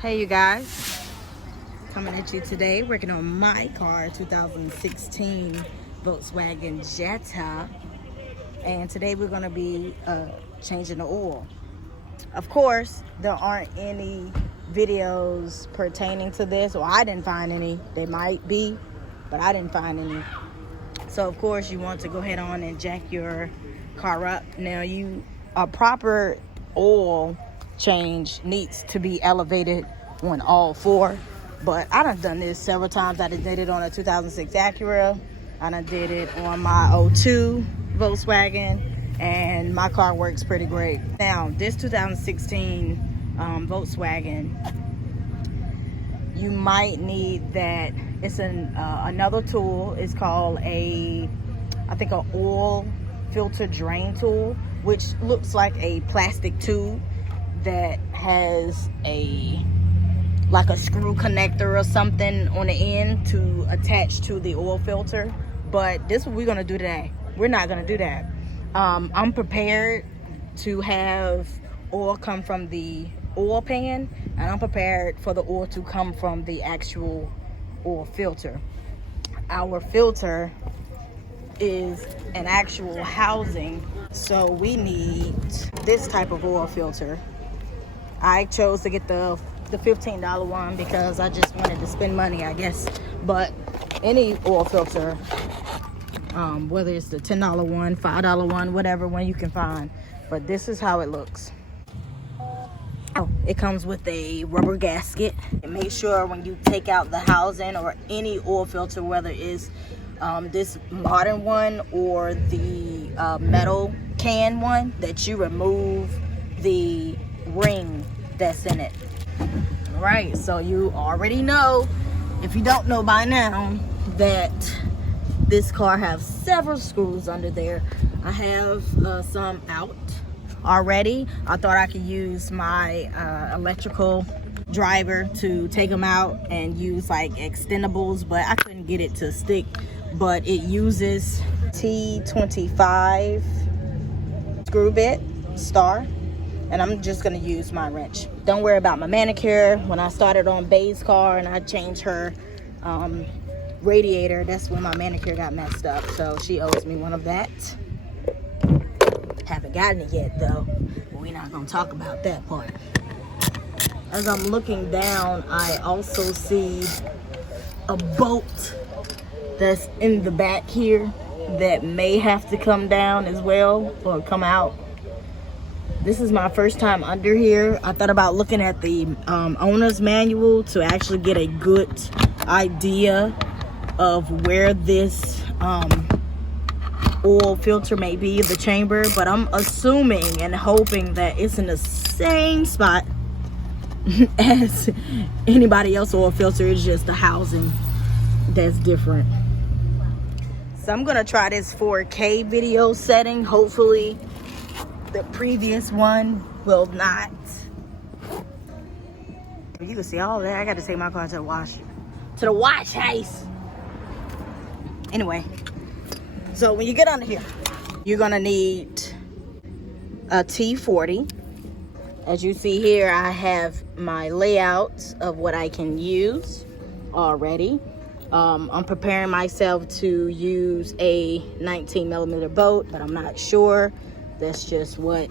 Hey you guys, coming at you today working on my car, 2016 Volkswagen Jetta, and today we're going to be changing the oil. Of course, there aren't any videos pertaining to this, or I didn't find any. They might be, but I didn't find any. So of course you want to go ahead on and jack your car up. Now a proper oil change needs to be elevated on all four, but I done this several times. I did it on a 2006 Acura, I done did it on my 02 Volkswagen, and my car works pretty great. Now this 2016 Volkswagen, you might need that. It's another tool. It's called I think an oil filter drain tool, which looks like a plastic tube that has like a screw connector or something on the end to attach to the oil filter. But this is what we're gonna do today. We're not gonna do that. I'm prepared to have oil come from the oil pan, and I'm prepared for the oil to come from the actual oil filter. Our filter is an actual housing, so we need this type of oil filter. I chose to get the $15 one because I just wanted to spend money, I guess. But any oil filter, whether it's the $10 one, $5 one, whatever one you can find, but this is how it looks. It comes with a rubber gasket. And make sure when you take out the housing or any oil filter, whether it's this modern one or the metal can one, that you remove the ring that's in it. All right, so you already know, if you don't know by now, that this car has several screws under there. I have some out already. I thought I could use my electrical driver to take them out and use like extendables, but I couldn't get it to stick. But it uses T25 screw bit star, and I'm just gonna use my wrench. Don't worry about my manicure. When I started on Bay's car and I changed her radiator, that's when my manicure got messed up, so she owes me one of that. Haven't gotten it yet though, but we're not gonna talk about that part. As I'm looking down, I also see a bolt that's in the back here that may have to come down as well, or come out. This is my first time under here. I thought about looking at the owner's manual to actually get a good idea of where this oil filter may be, the chamber, but I'm assuming and hoping that it's in the same spot as anybody else oil filter. It's just the housing that's different. So I'm gonna try this 4K video setting. Hopefully the previous one will not. You can see all that. I got to take my car to the wash house. Anyway, so when you get under here, you're gonna need a T40. As you see here, I have my layout of what I can use already. I'm preparing myself to use a 19mm bolt, but I'm not sure. That's just what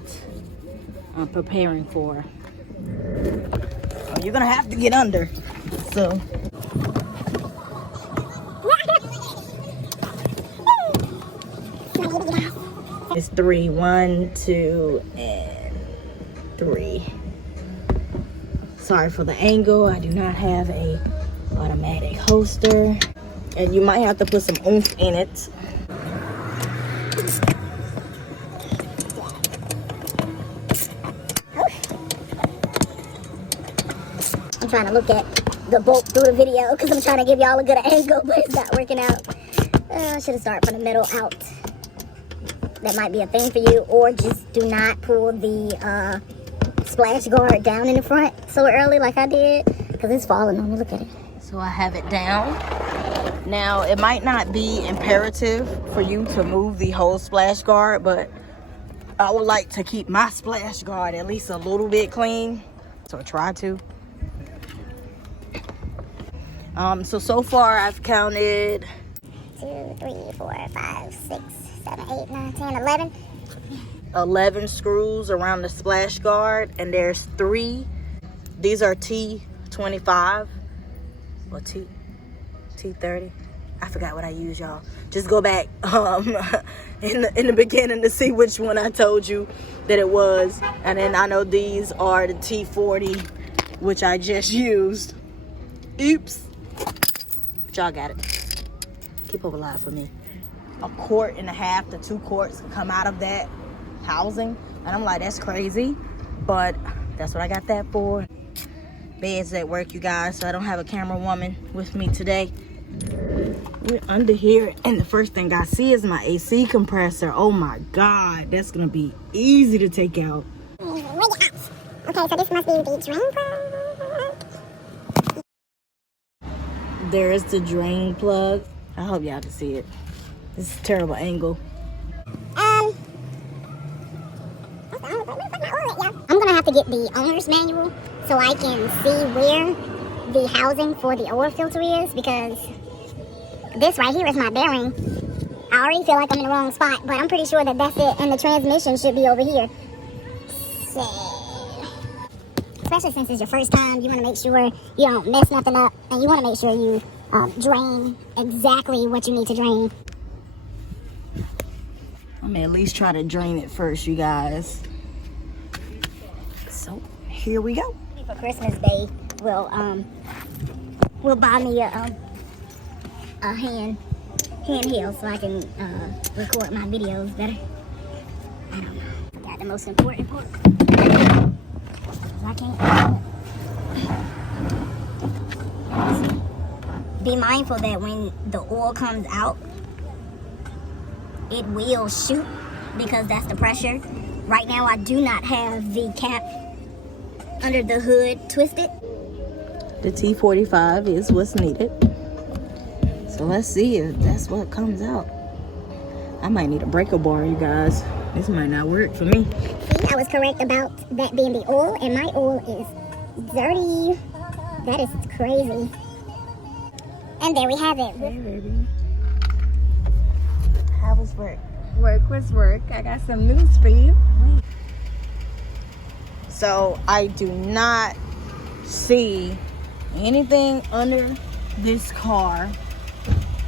I'm preparing for. You're gonna have to get under, so. It's 3, 1, 2, and 3. Sorry for the angle. I do not have a automatic holster, and you might have to put some oomph in it. I'm trying to look at the bolt through the video because I'm trying to give y'all a good angle, but it's not working out. I should have started from the middle out. That might be a thing for you, or just do not pull the splash guard down in the front so early like I did, because it's falling on me. Look at it. So I have it down. Now, it might not be imperative for you to move the whole splash guard, but I would like to keep my splash guard at least a little bit clean, so I try to. So far I've counted 2, 3, 4, 5, 6, 7, 8, 9, 10, 11. 11 screws around the splash guard, and there's 3. These are T25 or T30. I forgot what I use, y'all. Just go back in the beginning to see which one I told you that it was. And then I know these are the T40, which I just used. Oops. But y'all got it. Keep up alive for me. 1.5 quarts to 2 quarts can come out of that housing. And I'm like, that's crazy. But that's what I got that for. Bed's at work, you guys, so I don't have a camera woman with me today. We're under here, and the first thing I see is my AC compressor. Oh my God, that's gonna be easy to take out. Okay, so this must be the drain plug. There is the drain plug. I hope y'all can see it. This is a terrible angle. I'm gonna have to get the owner's manual so I can see where the housing for the oil filter is, because this right here is my bearing. I already feel like I'm in the wrong spot, but I'm pretty sure that that's it, and the transmission should be over here. So, especially since it's your first time, you want to make sure you don't mess nothing up, and you want to make sure you drain exactly what you need to drain. I'm gonna at least try to drain it first, you guys. So here we go. For Christmas Day, we'll buy me a handheld so I can record my videos better. I don't know. Forgot the most important part. I can't. Be mindful that when the oil comes out, it will shoot because that's the pressure. Right now, I do not have the cap under the hood twisted. The T45 is what's needed. So let's see if that's what comes out. I might need a breaker bar, you guys. This might not work for me. See, I was correct about that being the oil, and my oil is dirty. That is crazy. And there we have it. Hey, baby. How was work? Work was work. I got some news for you. So I do not see anything under this car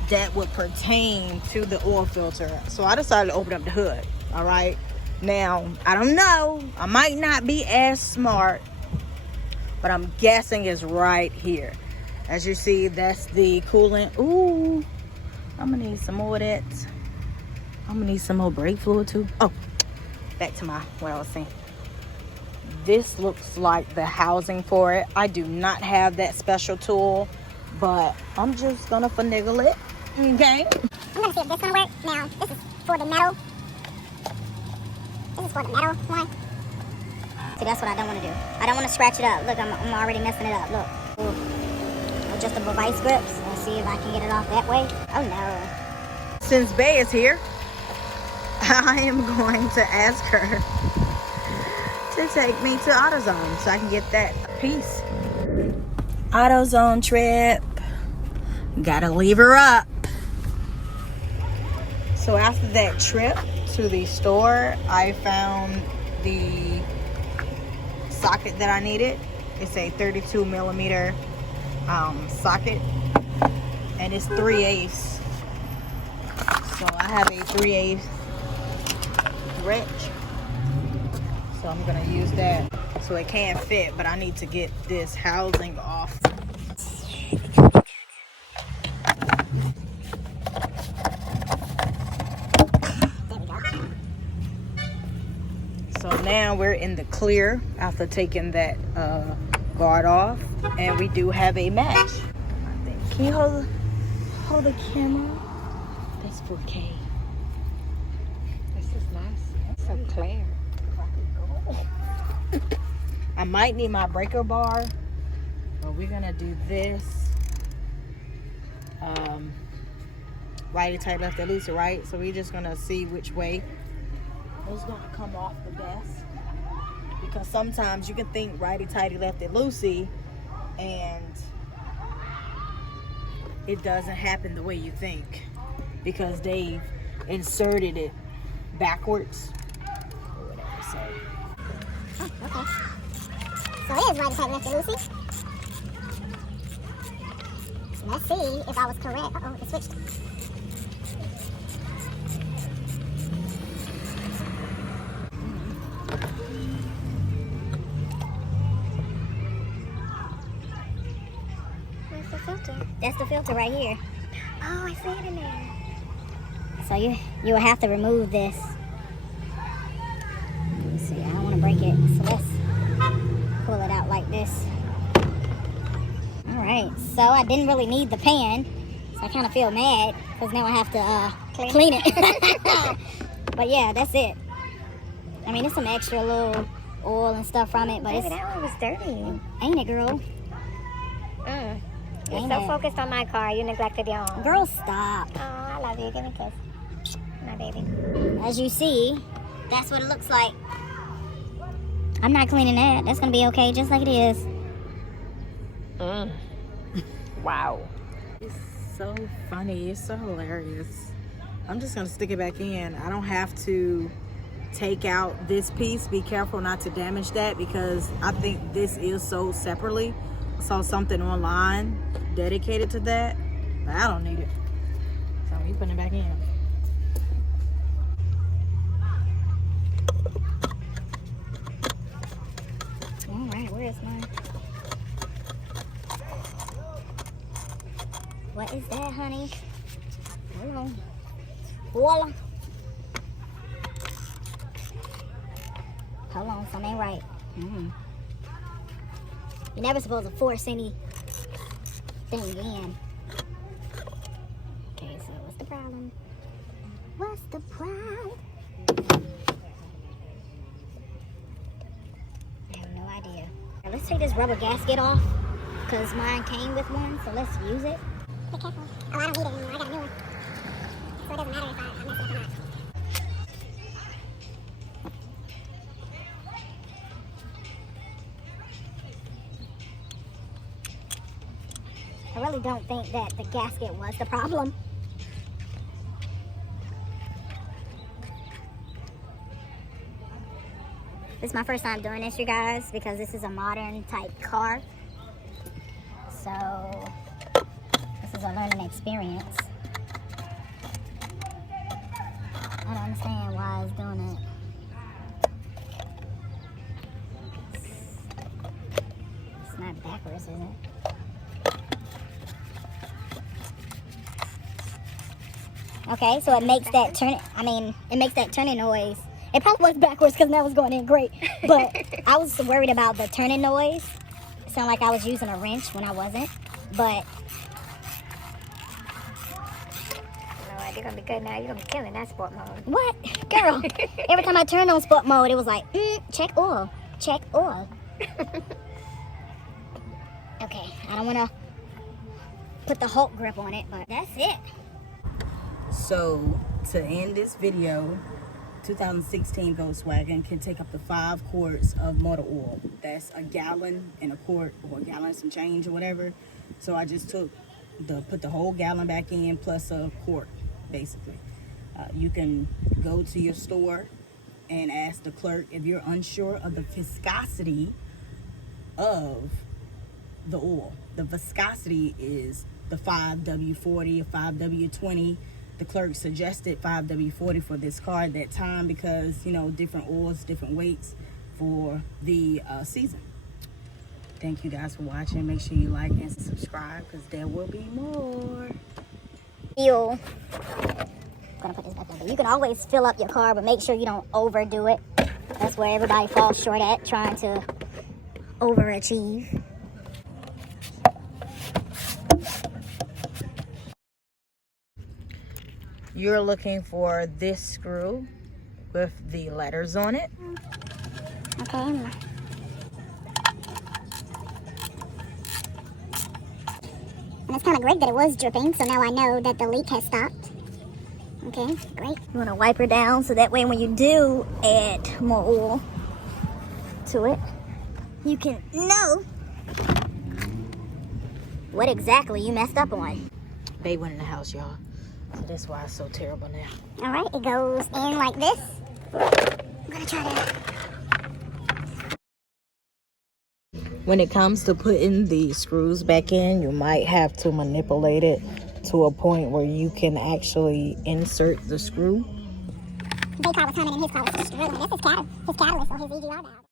that would pertain to the oil filter. So I decided to open up the hood. All right. Now, I don't know. I might not be as smart, but I'm guessing it's right here. As you see, that's the coolant. Ooh, I'm gonna need some more of that. I'm gonna need some more brake fluid too. Oh, back to what I was saying. This looks like the housing for it. I do not have that special tool, but I'm just gonna finagle it. Okay. I'm gonna see if this gonna work. Now, this is for the metal. This is for the metal one. See, that's what I don't want to do. I don't want to scratch it up. Look, I'm already messing it up. Look. Ooh. Adjustable vice grips. Let's see if I can get it off that way. Oh no. Since Bay is here, I am going to ask her to take me to AutoZone so I can get that piece. AutoZone trip. Gotta leave her up. So after that trip to the store, I found the socket that I needed. It's a 32 millimeter socket, and it's 3/8. So I have a 3/8 wrench. So I'm gonna use that. So it can fit, but I need to get this housing off. So now we're in the clear after taking that guard off, and we do have a match. Can you hold the camera? That's 4K. This is nice. It's so clear. I might need my breaker bar, but we're gonna do this. Righty tight, lefty loosey, right? So we're just gonna see which way it's gonna come off the best, because sometimes you can think righty tighty, lefty loosey, and it doesn't happen the way you think, because they've inserted it backwards or whatever. So Oh, okay. So it is right ahead, Mr. Lucy. Let's see if I was correct. Uh-oh, it switched. Where's the filter? That's the filter right here. Oh, I see it in there. So you will have to remove this. Let me see, I don't want to break it. So let's pull it out like this. Alright, so I didn't really need the pan. So I kind of feel mad because now I have to clean it. But yeah, that's it. I mean, it's some extra little oil and stuff from it, but Baby, it's... that one was dirty. Ain't it, girl? You're Ain't so it? focused on my car, you neglected your own. Girl, stop. Oh, I love you. Give me a kiss. My baby. As you see, that's what it looks like. I'm not cleaning that. That's going to be okay just like it is. Wow. it's so funny. It's so hilarious. I'm just gonna stick it back in. I don't have to take out this piece. Be careful not to damage that, because I think this is sold separately. I saw something online dedicated to that, but I don't need it. So we putting it back in. All right, where is mine? What is that, honey? Hold on. Voila. Hold on, something ain't right. You're never supposed to force anything in. Okay, so what's the problem? What's the problem? I have no idea. Now, let's take this rubber gasket off, because mine came with one, so let's use it. Be careful. Oh, I don't need it anymore. I got a new one. So it doesn't matter if I mess it up or not. I really don't think that the gasket was the problem. This is my first time doing this, you guys, because this is a modern type car. So this is a learning experience. I don't understand why it's doing it. It's not backwards, is it? Okay, so it makes that turn. It makes that turning noise. It probably was backwards because that was going in great. But I was worried about the turning noise. It sounded like I was using a wrench when I wasn't. But Lord, you're gonna be good now. You're gonna be killing that sport mode. what, girl? Every time I turned on sport mode, it was like, check oil, check oil. Okay, I don't want to put the Hulk grip on it, but that's it. So to end this video, 2016 Volkswagen can take up to 5 quarts of motor oil. That's a gallon and a quart, or a gallon and some change or whatever. So I just put the whole gallon back in plus a quart, basically. You can go to your store and ask the clerk if you're unsure of the viscosity of the oil. The viscosity is the 5W40 or 5W20. The clerk suggested 5W40 for this car at that time because, you know, different oils, different weights for the season. Thank you guys for watching. Make sure you like and subscribe, because there will be more. I'm gonna put this back in. You can always fill up your car, but make sure you don't overdo it. That's where everybody falls short at, trying to overachieve. You're looking for this screw with the letters on it. Okay. And it's kind of great that it was dripping, so now I know that the leak has stopped. Okay, great. You want to wipe her down so that way when you do add more oil to it, you can know what exactly you messed up on. They went in the house, y'all. So that's why it's so terrible now. All right, it goes in like this. I'm gonna try to. When it comes to putting the screws back in, you might have to manipulate it to a point where you can actually insert the screw. Big car was coming and his car was just drilling. That's his catalyst or his EGR valve.